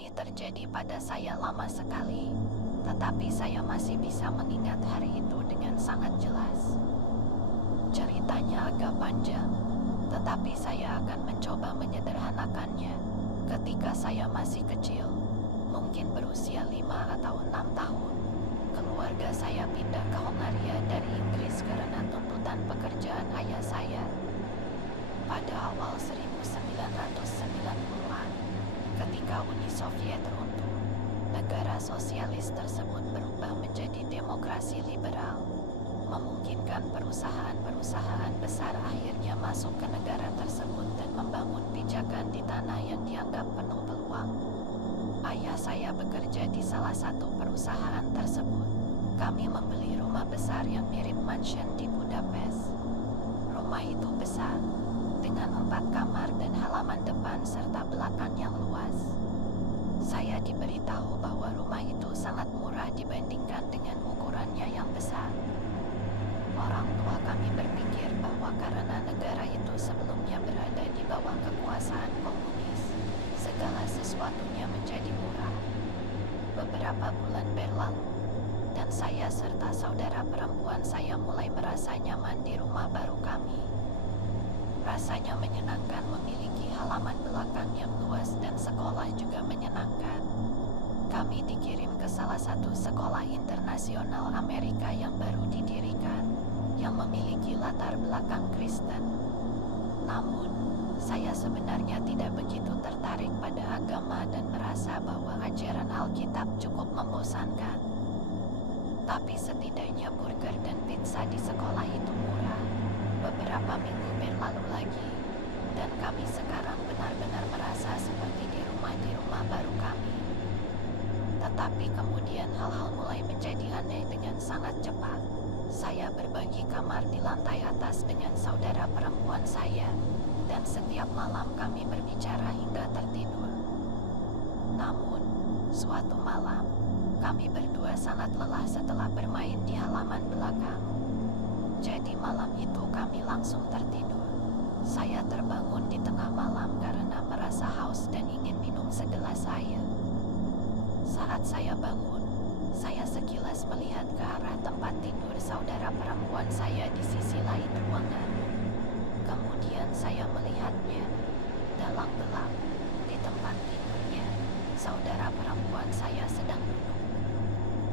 ini terjadi pada saya lama sekali, tetapi saya masih bisa mengingat hari itu dengan sangat jelas. Ceritanya agak panjang, tetapi saya akan mencoba menyederhanakannya. Ketika saya masih kecil, mungkin berusia 5 atau 6 tahun, keluarga saya pindah ke Hongaria dari Inggris karena tuntutan pekerjaan ayah saya. Pada awal 1990-an, ketika Uni Soviet runtuh, negara sosialis tersebut berubah menjadi demokrasi liberal, memungkinkan perusahaan-perusahaan besar akhirnya masuk ke negara tersebut dan membangun pijakan di tanah yang dianggap penuh peluang. Ayah saya bekerja di salah satu perusahaan tersebut. Kami membeli rumah besar yang mirip mansion di Budapest. Rumah itu besar, dengan 4 kamar dan halaman depan serta belakang yang luas. Saya diberitahu bahwa rumah itu sangat murah dibandingkan dengan ukurannya yang besar. Orang tua kami berpikir bahwa karena negara itu sebelumnya berada di bawah kekuasaan komunis, segala sesuatunya menjadi murah. Beberapa bulan berlalu, dan saya serta saudara perempuan saya mulai merasa nyaman di rumah baru kami. Rasanya menyenangkan memiliki halaman belakang yang luas dan sekolah juga menyenangkan. Kami dikirim ke salah satu sekolah internasional Amerika yang baru didirikan, yang memiliki latar belakang Kristen. Namun, saya sebenarnya tidak begitu tertarik pada agama dan merasa bahwa ajaran Alkitab cukup membosankan. Tapi setidaknya burger dan pizza di sekolah itu murah. Beberapa minggu berlalu lagi, dan kami sekarang benar-benar merasa seperti di rumah baru kami. Tetapi kemudian hal-hal mulai menjadi aneh dengan sangat cepat. Saya berbagi kamar di lantai atas dengan saudara perempuan saya, dan setiap malam kami berbicara hingga tertidur. Namun, suatu malam, kami berdua sangat lelah setelah bermain di halaman belakang. Jadi malam itu kami langsung tertidur. Saya terbangun di tengah malam karena merasa haus dan ingin minum segelas air. Saat saya bangun, saya sekilas melihat ke arah tempat tidur saudara perempuan saya di sisi lain ruangan. Kemudian saya melihatnya, dalam gelap, di tempat tidurnya, saudara perempuan saya sedang duduk.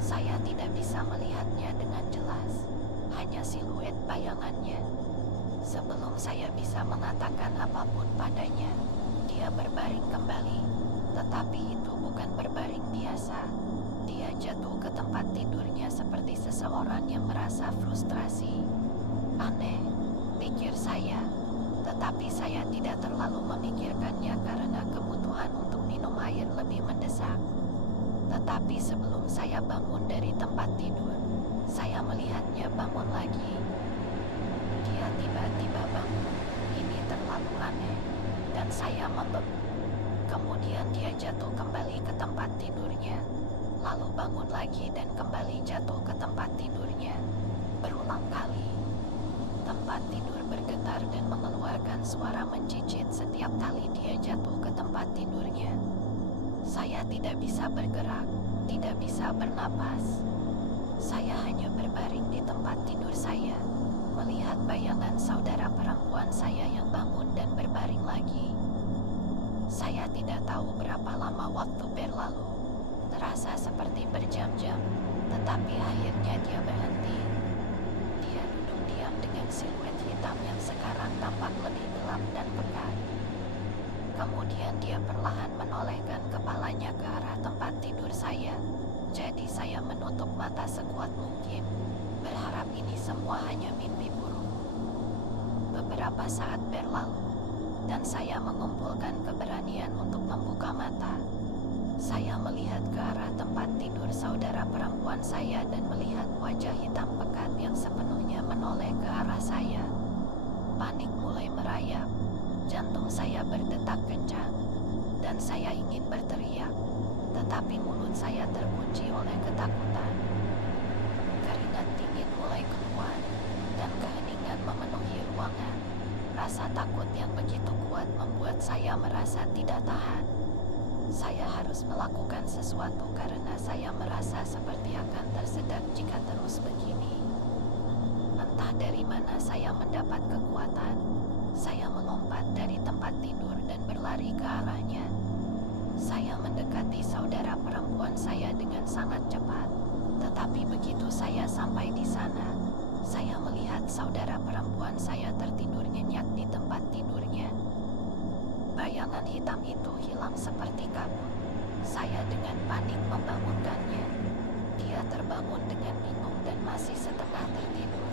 Saya tidak bisa melihatnya dengan jelas, hanya siluet bayangannya. Sebelum saya bisa mengatakan apapun padanya, dia berbaring kembali, tetapi itu bukan berbaring biasa. Dia jatuh ke tempat tidurnya seperti seseorang yang merasa frustrasi. Aneh, pikir saya, tetapi saya tidak terlalu memikirkannya karena kebutuhan untuk minum air lebih mendesak. Tetapi sebelum saya bangun dari tempat tidur, saya melihatnya bangun lagi. Dia tiba-tiba bangun. Ini terlalu aneh, dan saya membeku. Kemudian dia jatuh kembali ke tempat tidurnya, lalu bangun lagi dan kembali jatuh ke tempat tidurnya. Berulang kali. Tempat tidur bergetar dan mengeluarkan suara mencicit setiap kali dia jatuh ke tempat tidurnya. Saya tidak bisa bergerak, tidak bisa bernapas. Saya hanya berbaring di tempat tidur saya, melihat bayangan saudara perempuan saya yang bangun dan berbaring lagi. Saya tidak tahu berapa lama waktu berlalu. Terasa seperti berjam-jam, tetapi akhirnya dia berhenti. Dia duduk diam dengan siluet hitam yang sekarang tampak lebih gelap dan pekat. Kemudian dia perlahan menolehkan kepalanya ke arah tempat tidur saya. Jadi saya menutup mata sekuat mungkin, berharap ini semua hanya mimpi buruk. Beberapa saat berlalu, dan saya mengumpulkan keberanian untuk membuka mata. Saya melihat ke arah tempat tidur saudara perempuan saya dan melihat wajah hitam pekat yang sepenuhnya menoleh ke arah saya. Panik mulai merayap, jantung saya berdetak kencang, dan saya ingin berteriak, tetapi mulut saya terkunci oleh ketakutan. Keringat dingin mulai keluar, dan keheningan memenuhi ruangan. Rasa takut yang begitu kuat membuat saya merasa tidak tahan. Saya harus melakukan sesuatu karena saya merasa seperti akan tersedak jika terus begini. Entah dari mana saya mendapat kekuatan. Saya melompat dari tempat tidur dan berlari ke arahnya. Saya mendekati saudara perempuan saya dengan sangat cepat. Tetapi begitu saya sampai di sana, saya melihat saudara perempuan saya tertidur nyenyak di tempat tidurnya. Bayangan hitam itu hilang seperti kabut. Saya dengan panik membangunkannya. Dia terbangun dengan bingung dan masih setengah tertidur.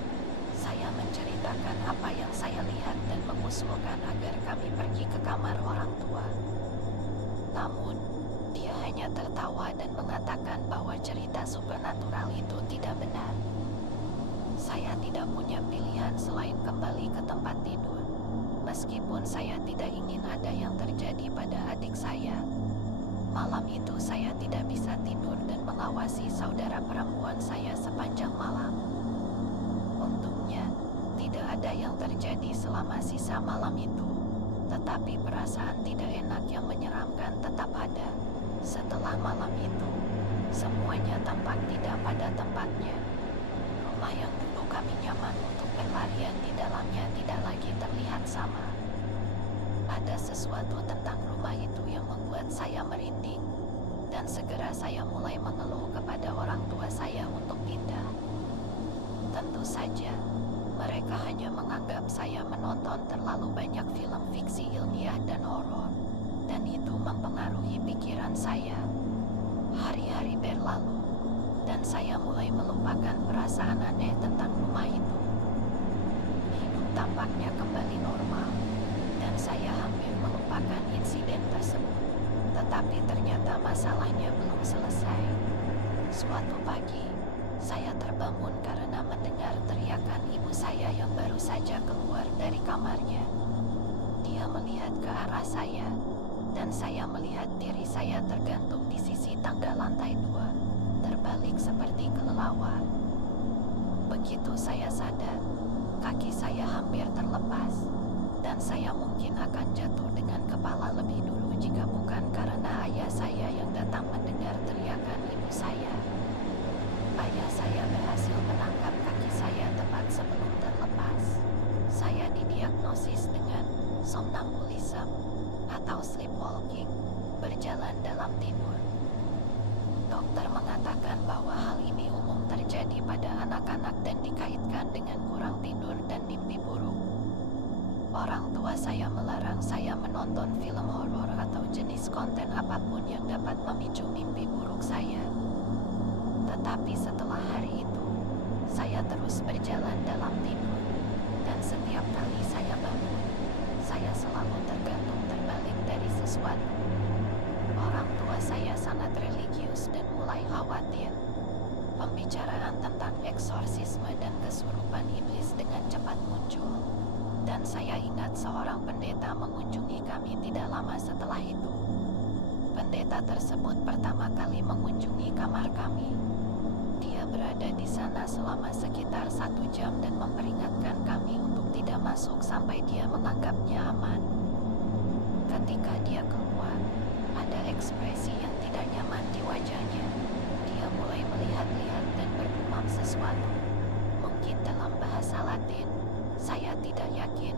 Saya menceritakan apa yang saya lihat dan mengusulkan agar kami pergi ke kamar orang tua. Namun, dia hanya tertawa dan mengatakan bahwa cerita supernatural itu tidak benar. Saya tidak punya pilihan selain kembali ke tempat tidur. Meskipun saya tidak ingin ada yang terjadi pada adik saya. Malam itu saya tidak bisa tidur dan mengawasi saudara perempuan saya sepanjang malam. Untungnya, tidak ada yang terjadi selama sisa malam itu. Tetapi perasaan tidak enak yang menyeramkan tetap ada. Setelah malam itu, semuanya tampak tidak pada tempatnya. Rumah yang dulu kami nyaman untuk berlarian di dalamnya tidak lagi terlihat sama. Ada sesuatu tentang rumah itu yang membuat saya merinding, dan segera saya mulai mengeluh kepada orang tua saya untuk pindah. Tentu saja, mereka hanya menganggap saya menonton terlalu banyak film fiksi ilmiah dan horor, dan itu mempengaruhi pikiran saya. Hari-hari berlalu, dan saya mulai melupakan perasaan aneh tentang rumah itu. Hidup tampaknya kembali normal, dan saya hampir melupakan insiden tersebut. Tetapi ternyata masalahnya belum selesai. Suatu pagi, saya terbangun karena mendengar teriakan ibu saya yang baru saja keluar dari kamarnya. Dia melihat ke arah saya, dan saya melihat diri saya tergantung di sisi tangga lantai 2, terbalik seperti kelelawar. Begitu saya sadar, kaki saya hampir terlepas, dan saya mungkin akan jatuh dengan kepala lebih dulu jika bukan karena ayah saya yang datang mendengar teriakan ibu saya. Ayah saya berhasil menangkap kaki saya tepat sebelum terlepas. Saya didiagnosis dengan somnambulisme atau sleepwalking, berjalan dalam tidur. Dokter mengatakan bahwa hal ini umum terjadi pada anak-anak dan dikaitkan dengan kurang tidur dan mimpi buruk. Orang tua saya melarang saya menonton film horor atau jenis konten apapun yang dapat memicu mimpi buruk saya. Tetapi setelah hari itu, saya terus berjalan dalam tidur, dan setiap kali saya bangun, saya selalu tergantung terbalik dari sesuatu. Orang tua saya sangat religius dan mulai khawatir. Pembicaraan tentang eksorsisme dan kesurupan iblis dengan cepat muncul, dan saya ingat seorang pendeta mengunjungi kami tidak lama setelah itu. Pendeta tersebut pertama kali mengunjungi kamar kami. Dia berada di sana selama sekitar 1 jam dan memperingatkan kami untuk tidak masuk sampai dia menganggapnya aman. Ketika dia keluar, ada ekspresi yang tidak nyaman di wajahnya. Dia mulai melihat-lihat dan bergumam sesuatu. Mungkin dalam bahasa Latin, saya tidak yakin.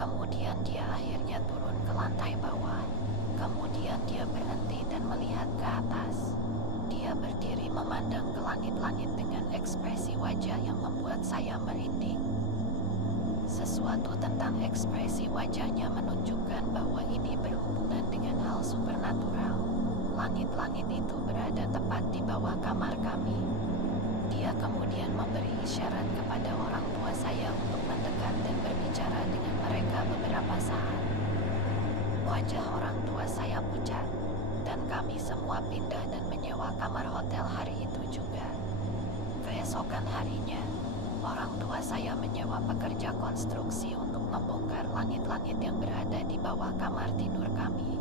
Kemudian dia akhirnya turun ke lantai bawah. Kemudian dia berhenti dan melihat ke atas. Dia berdiri memandang ke langit-langit dengan ekspresi wajah yang membuat saya merinding. Sesuatu tentang ekspresi wajahnya menunjukkan bahwa ini berhubungan dengan hal supernatural. Langit-langit itu berada tepat di bawah kamar kami. Dia kemudian memberi isyarat kepada orang tua saya untuk mendekat dan berbicara dengan mereka beberapa saat. Wajah orang tua saya pucat, dan kami semua pindah dan menyewa kamar hotel hari itu juga. Keesokan harinya, orang tua saya menyewa pekerja konstruksi untuk membongkar langit-langit yang berada di bawah kamar tidur kami.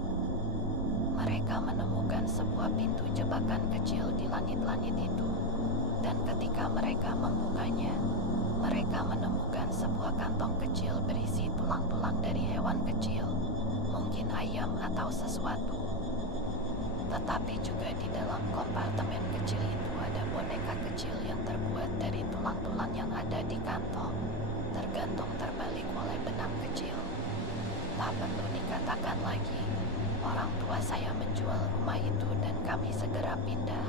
Mereka menemukan sebuah pintu jebakan kecil di langit-langit itu, dan ketika mereka membukanya, mereka menemukan sebuah kantong kecil berisi tulang-tulang dari hewan kecil, mungkin ayam atau sesuatu. Tetapi juga di dalam kompartemen kecil itu ada boneka kecil yang terbuat dari tulang-tulang yang ada di kantong, tergantung terbalik oleh benang kecil. Tak perlu dikatakan lagi, orang tua saya menjual rumah itu dan kami segera pindah.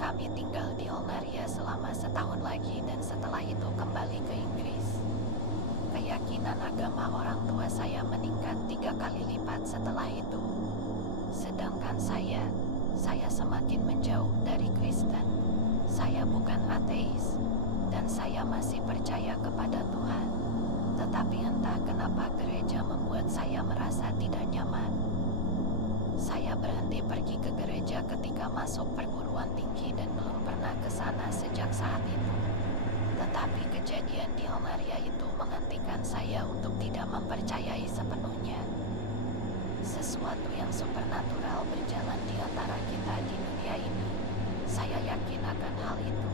Kami tinggal di Holnaria selama setahun lagi dan setelah itu kembali ke Inggris. Keyakinan agama orang tua saya meningkat 3 kali lipat setelah itu. Sedangkan saya semakin menjauh dari Kristen. Saya bukan ateis dan saya masih percaya kepada Tuhan. Tetapi entah kenapa gereja membuat saya merasa tidak nyaman. Saya berhenti pergi ke gereja ketika masuk perguruan tinggi dan belum pernah ke sana sejak saat itu. Tetapi kejadian di Holnaria itu menghentikan saya untuk tidak mempercayai sepenuhnya. Sesuatu yang supernatural berjalan di antara kita di dunia ini. Saya yakin akan hal itu.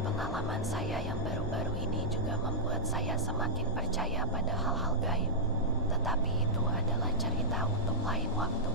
Pengalaman saya yang baru-baru ini juga membuat saya semakin percaya pada hal-hal gaib. Tetapi itu adalah cerita untuk lain waktu.